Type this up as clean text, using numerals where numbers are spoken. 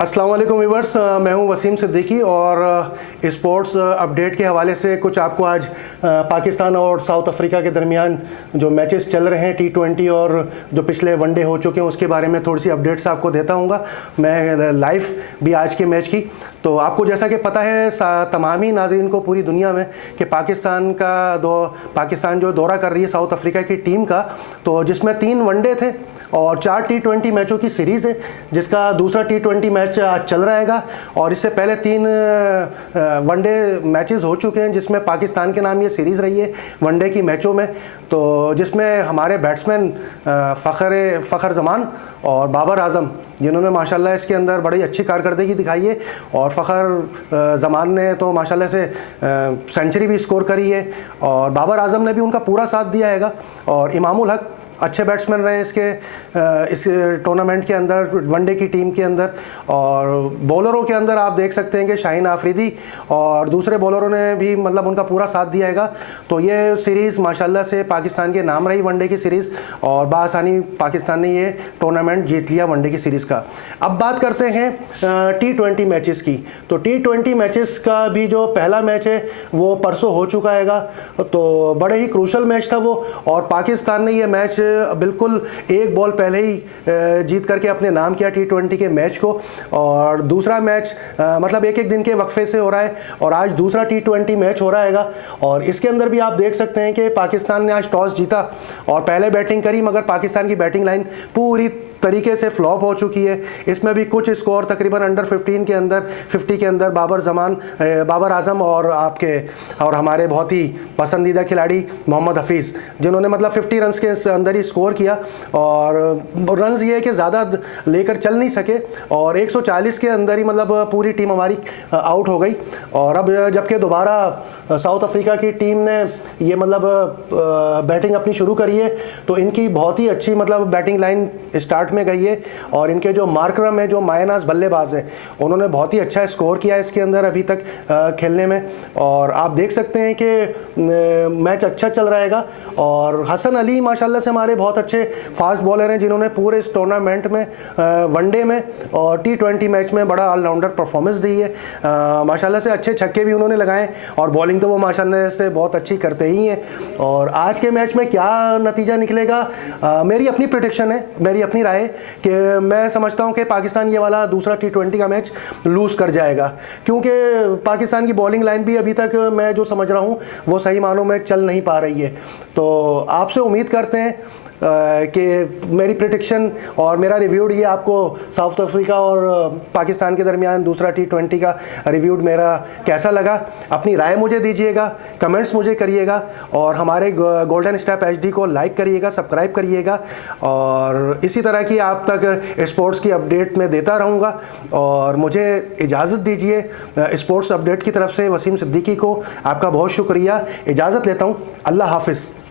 अस्सलाम वालेकुम व्यूअर्स, मैं हूं वसीम सिद्दीकी और स्पोर्ट्स अपडेट के हवाले से कुछ आपको आज पाकिस्तान और साउथ अफ्रीका के दरमियान जो मैचेस चल रहे हैं T20 और जो पिछले वनडे हो चुके हैं उसके बारे में थोड़ी सी अपडेट्स आपको देता हूँगा मैं लाइव भी आज के मैच की। तो आपको जैसा कि पता है तमाम ही नाज़रीन को पूरी दुनिया में कि पाकिस्तान जो दौरा कर रही है साउथ अफ्रीका की टीम का, तो जिसमें 3 वनडे थे और 4 T20 मैचों की सीरीज़ है, जिसका दूसरा T20 मैच आज चल रहेगा। और इससे पहले 3 वनडे मैचेस हो चुके हैं जिसमें पाकिस्तान के नाम ये सीरीज़ रही है वनडे की मैचों में, तो जिसमें हमारे बैट्समैन फ़खर जमान और बाबर आजम, जिन्होंने माशाल्लाह इसके अंदर बड़ी अच्छी कारकर्दगी दिखाई है। और फ़खर जमान ने तो माशाल्लाह से सेंचुरी भी स्कोर करी है और बाबर आजम ने भी उनका पूरा साथ दिया हैगा। और इमामुल हक अच्छे बैट्समैन रहे इस टूर्नामेंट के अंदर, वनडे की टीम के अंदर। और बॉलरों के अंदर आप देख सकते हैं कि शाहीन आफरीदी और दूसरे बॉलरों ने भी मतलब उनका पूरा साथ दिया हैगा। तो ये सीरीज़ माशाल्लाह से पाकिस्तान के नाम रही वनडे की सीरीज़ और बासानी पाकिस्तान ने ये टूर्नामेंट जीत लिया वनडे की सीरीज़ का। अब बात करते हैं T20 मैचेस की। तो T20 मैचेस का भी जो पहला मैच है वो परसों हो चुका हैगा, तो बड़े ही क्रूशल मैच था वो। और पाकिस्तान ने ये मैच बिल्कुल एक बॉल पहले ही जीत करके अपने नाम किया T20 के मैच को। और दूसरा मैच मतलब एक दिन के वक्फे से हो रहा है और आज दूसरा T20 मैच हो रहा हैगा। और इसके अंदर भी आप देख सकते हैं कि पाकिस्तान ने आज टॉस जीता और पहले बैटिंग करी, मगर पाकिस्तान की बैटिंग लाइन पूरी तरीके से फ्लॉप हो चुकी है। इसमें भी कुछ स्कोर तकरीबन अंडर 15 के अंदर 50 के अंदर बाबर आजम और हमारे बहुत ही पसंदीदा खिलाड़ी मोहम्मद हफीज़, जिन्होंने मतलब 50 रन्स के अंदर ही स्कोर किया। और रन्स ये है कि ज़्यादा लेकर चल नहीं सके और 140 के अंदर ही मतलब पूरी टीम हमारी आउट हो गई। और अब जबकि दोबारा साउथ अफ्रीका की टीम ने ये मतलब बैटिंग अपनी शुरू करी है, तो इनकी बहुत ही अच्छी मतलब बैटिंग लाइन स्टार्ट में गई है। और इनके जो मार्करम है, जो मायनाज बल्लेबाज है, उन्होंने बहुत ही अच्छा स्कोर किया इसके अंदर अभी तक खेलने में। और आप देख सकते हैं कि मैच अच्छा चल रहा है। और हसन अली माशाल्लाह से हमारे बहुत अच्छे फास्ट बॉलर हैं, जिन्होंने पूरे इस टूर्नामेंट में वनडे में और T20 मैच में बड़ा ऑलराउंडर परफॉर्मेंस दी है। माशाल्लाह से अच्छे छक्के भी उन्होंने लगाए और बॉलिंग तो वो माशाल्लाह से बहुत अच्छी करते ही हैं। और आज के मैच में क्या नतीजा निकलेगा, मेरी अपनी प्रेडिक्शन है, मेरी अपनी राय है कि मैं समझता हूं कि पाकिस्तान ये वाला दूसरा T20 का मैच लूज़ कर जाएगा, क्योंकि पाकिस्तान की बॉलिंग लाइन भी अभी तक मैं जो समझ रहा हूं वो सही मानों में चल नहीं पा रही है। तो आपसे उम्मीद करते हैं कि मेरी प्रेडिक्शन और मेरा रिव्यू ये आपको साउथ अफ्रीका और पाकिस्तान के दरमियान दूसरा T20 का रिव्यू मेरा कैसा लगा। अपनी राय मुझे दीजिएगा, कमेंट्स मुझे करिएगा और हमारे गोल्डन स्टेप HD को लाइक करिएगा, सब्सक्राइब करिएगा। और इसी तरह की आप तक स्पोर्ट्स की अपडेट मैं देता रहूँगा। और मुझे इजाज़त दीजिए, स्पोर्ट्स अपडेट की तरफ से वसीम सिद्दीकी को आपका बहुत शुक्रिया। इजाज़त लेता हूँ, अल्लाह हाफिज़।